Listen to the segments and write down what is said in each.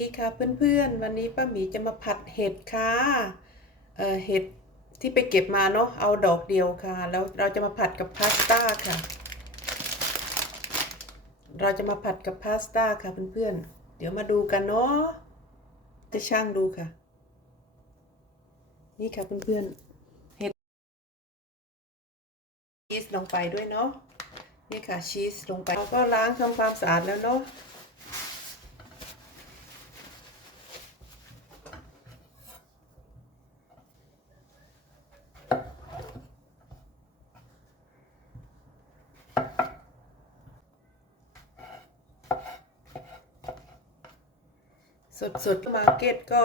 ดีค่ะเพื่อนๆ วันนี้ป้าหมีจะมาผัดเห็ดค่ะเเห็ดที่ไปเก็บมาเนาะเอาดอกเดียวค่ะ แล้วเราจะมาผัดกับพาสต้าค่ะ เราจะมาผัดกับพาสต้าค่ะเพื่อนๆ เดี๋ยวมาดูกันเนาะจะช่างดูค่ะ นี่ค่ะเพื่อนๆเห็ดชีสลงไปด้วยเนาะนี่ค่ะชีสลงไปเราก็ล้างทำความสะอาดแล้วเนาะ สดสดมาเก็ตก็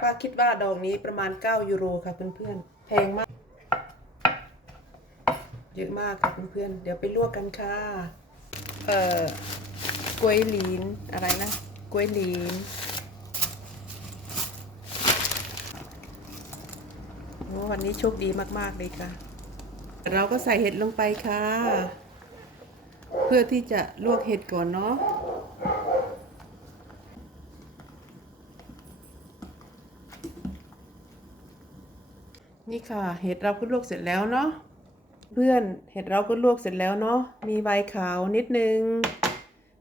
ป้าคิดว่าดอกนี้ประมาณ 9 ยูโรค่ะเพื่อนๆ แพงมาก เยอะมากค่ะเพื่อนๆ เดี๋ยวไปลวกกันค่ะ เอ่อกล้วยลีนอะไรนะกล้วยลีนวันนี้โชคดีมากๆเลยค่ะ เราก็ใส่เห็ดลงไปค่ะ เพื่อที่จะลวกเห็ดก่อนเนาะ นี่ค่ะ เห็ดเราก็ลวกเสร็จแล้วเนาะเพื่อนเห็ดเราก็ลวกเสร็จแล้วเนาะมีใบขาวนิดนึง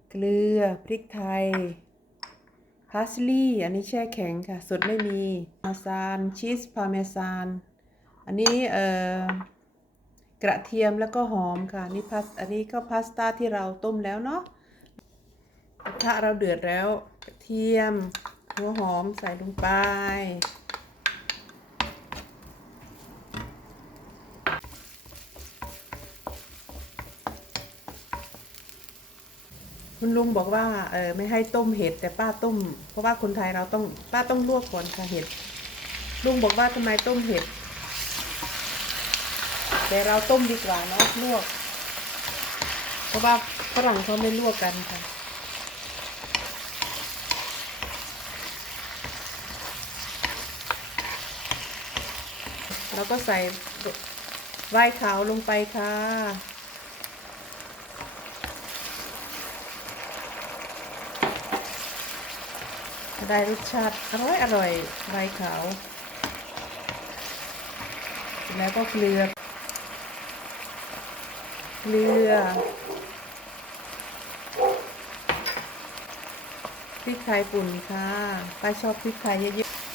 เกลือพริกไทยพาสลีย์อันนี้แช่แข็งค่ะ สดไม่มีพาซานชีสพาเมซาน อันนี้เอ่อกระเทียมแล้วก็หอมค่ะนี่พาสอันนี้ก็พาสต้าที่เราต้มแล้วเนาะกระทะเราเดือดแล้วกระเทียมหัวหอมใส่ลงไป คุณลุงบอกว่าเออไม่ให้ต้มเห็ดแต่ป้าต้ม เพราะว่าคนไทยเราต้องป้าต้องลวกก่อนค่ะเห็ดลุงบอกว่าทำไมต้มเห็ด แต่เราต้มดีกว่าเนาะลวก เพราะว่าฝรั่งเขาไม่ลวกกันค่ะแล้วก็ใส่ไวน์ขาวลงไปค่ะ ได้รสชาติอร่อยอร่อยใบขาว แล้วก็เกลือ เกลือพริกไทยปุ่นค่ะป้าชอบพริกไทยเยอะๆ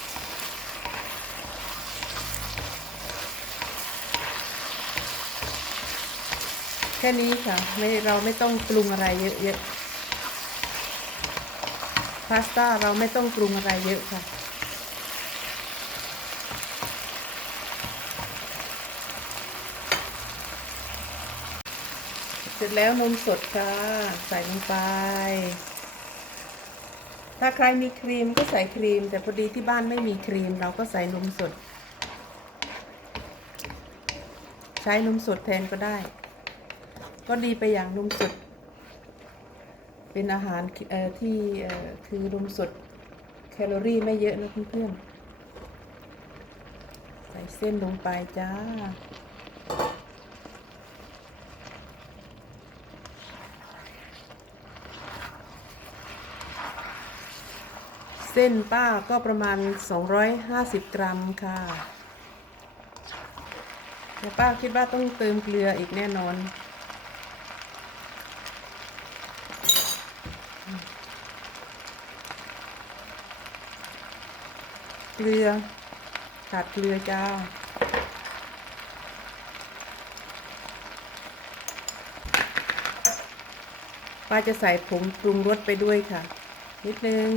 แค่นี้ค่ะไม่เราไม่ต้องปรุงอะไรเยอะๆาสต้าเราไม่ต้องปรุงอะไรเยอะค่ะเสร็จแล้วนมสดค่ะ ใส่ลงไป ถ้าใครมีครีมก็ใส่ครีม แต่พอดีที่บ้านไม่มีครีม เราก็ใส่นมสด ใช้นมสดแทนก็ได้ ก็ดีไปอย่างนมสด เป็นอาหารที่คือนมสดแคลอรี่ไม่เยอะนะเพื่อนๆ ใส่เส้นลงไปจ้า เส้นป้าก็ประมาณ 250 กรัมค่ะแต่ป้าคิดว่าต้องเติมเกลืออีกแน่นอน เกลือขาดเกลือจ้าป้าจะใส่ผงปรุงรสไปด้วยค่ะ นิดนึง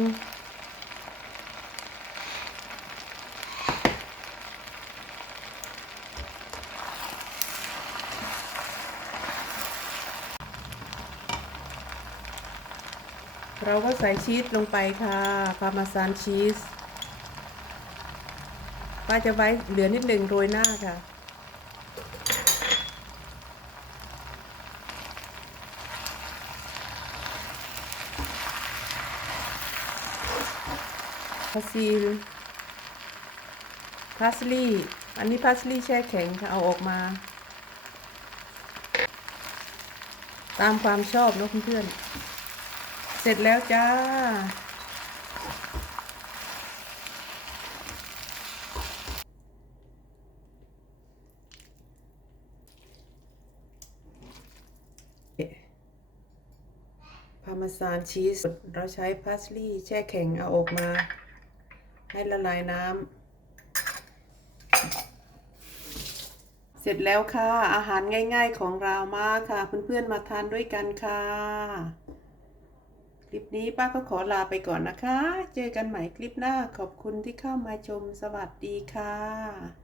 เราก็ใส่ชีสลงไปค่ะพามาซานชีส ป้าจะไว้เหลือนิดหนึ่งโรยหน้าค่ะ พาซีลพาสลีย์อันนี้พาสลีย์แช่แข็งค่ะ เอาออกมา ตามความชอบนะเพื่อนๆเสร็จแล้วจ้าาร์เมซานชีส เราใช้พาสลีย์แช่แข็งเอาออกมา ให้ละลายน้ำ เสร็จแล้วค่ะ อาหารง่ายๆของเรามากค่ะ เพื่อนๆมาทานด้วยกันค่ะ คลิปนี้ป้าก็ขอลาไปก่อนนะคะ เจอกันใหม่คลิปหน้าขอบคุณที่เข้ามาชมสวัสดีค่ะ